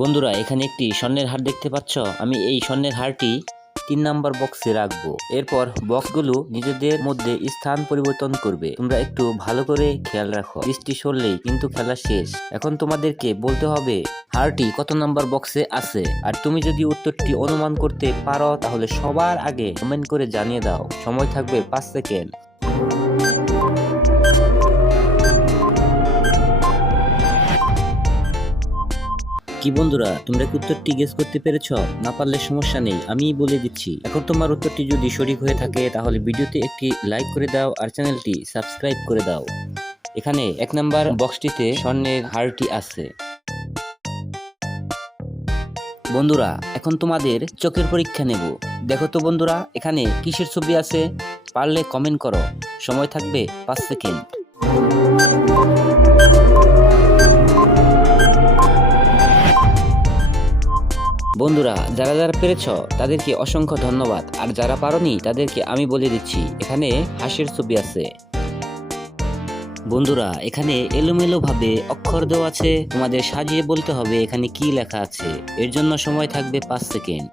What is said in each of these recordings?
বন্ধুরা, এখানে একটি স্বর্ণের হার দেখতে পাচ্ছ? আমি এই স্বর্ণের হারটি তিন নাম্বার বক্সে রাখব। এরপর বক্সগুলো নিজেদের মধ্যে স্থান পরিবর্তন করবে। তোমরা একটু ভালো করে খেয়াল রাখো। বৃষ্টি সরলেই কিন্তু খেলা শেষ। এখন তোমাদেরকে বলতে হবে, হারটি কত নাম্বার বক্সে আছে? আর তুমি যদি উত্তরটি অনুমান করতে পারো, তাহলে সবার আগে কমেন্ট করে জানিয়ে দাও। সময় থাকবে পাঁচ সেকেন্ড। কি বন্ধুরা, তোমরা কি উত্তরটি গেস করতে পেরেছ? না পারলে সমস্যা নেই, আমিই বলে দিচ্ছি। এখন তোমার উত্তরটি যদি সঠিক হয়ে থাকে, তাহলে ভিডিওতে একটি লাইক করে দাও আর চ্যানেলটি সাবস্ক্রাইব করে দাও। এখানে এক নাম্বার বক্সটিতে স্বর্ণের হারটি আছে। বন্ধুরা, এখন তোমাদের চোখের পরীক্ষা নেব। দেখো তো বন্ধুরা, এখানে কিসের ছবি আছে? পারলে কমেন্ট করো। সময় থাকবে পাঁচ সেকেন্ড। বন্ধুরা, যারা যারা পেরেছ, তাদেরকে অসংখ্য ধন্যবাদ। আর যারা পারোনি, তাদেরকে আমি বলে দিচ্ছি, এখানে হাঁসের ছবি আছে। বন্ধুরা, এখানে এলোমেলো ভাবে অক্ষর দেওয়া আছে। তোমাদের সাজিয়ে বলতে হবে এখানে কি লেখা আছে। এর জন্য সময় থাকবে পাঁচ সেকেন্ড।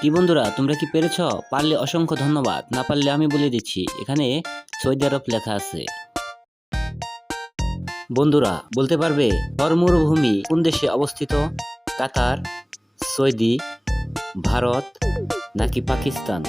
কি বন্ধুরা, তোমরা কি পেরেছ? পারলে অসংখ্য ধন্যবাদ, না পারলে আমি বলে দিচ্ছি। এখানে সৌদি আরব লেখা আছে। বন্ধুরা, বলতে পারবে মরুভূমি কোন দেশে অবস্থিত? কাতার, সৌদি, ভারত নাকি পাকিস্তান?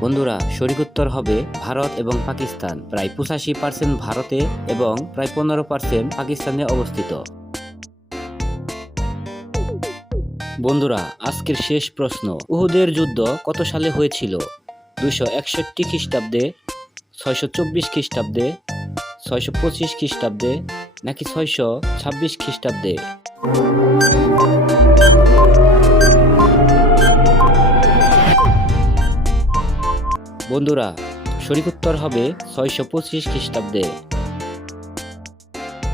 বন্ধুরা, সঠিক উত্তর হবে ভারত এবং পাকিস্তান। প্রায় পঁচাশি পার্সেন্ট ভারতে এবং প্রায় পনেরো পার্সেন্ট পাকিস্তানে অবস্থিত। বন্ধুরা, আজকের শেষ প্রশ্ন। উহুদের যুদ্ধ কত সালে হয়েছিল? দুশো একষট্টি খ্রিস্টাব্দে, ছয়শো চব্বিশ খ্রিস্টাব্দে, ছয়শো পঁচিশ খ্রিস্টাব্দে, নাকি ছয়শো ছাব্বিশ খ্রিস্টাব্দে? বন্ধুরা, সঠিক উত্তর হবে ছয়শো পঁচিশ খ্রিস্টাব্দে।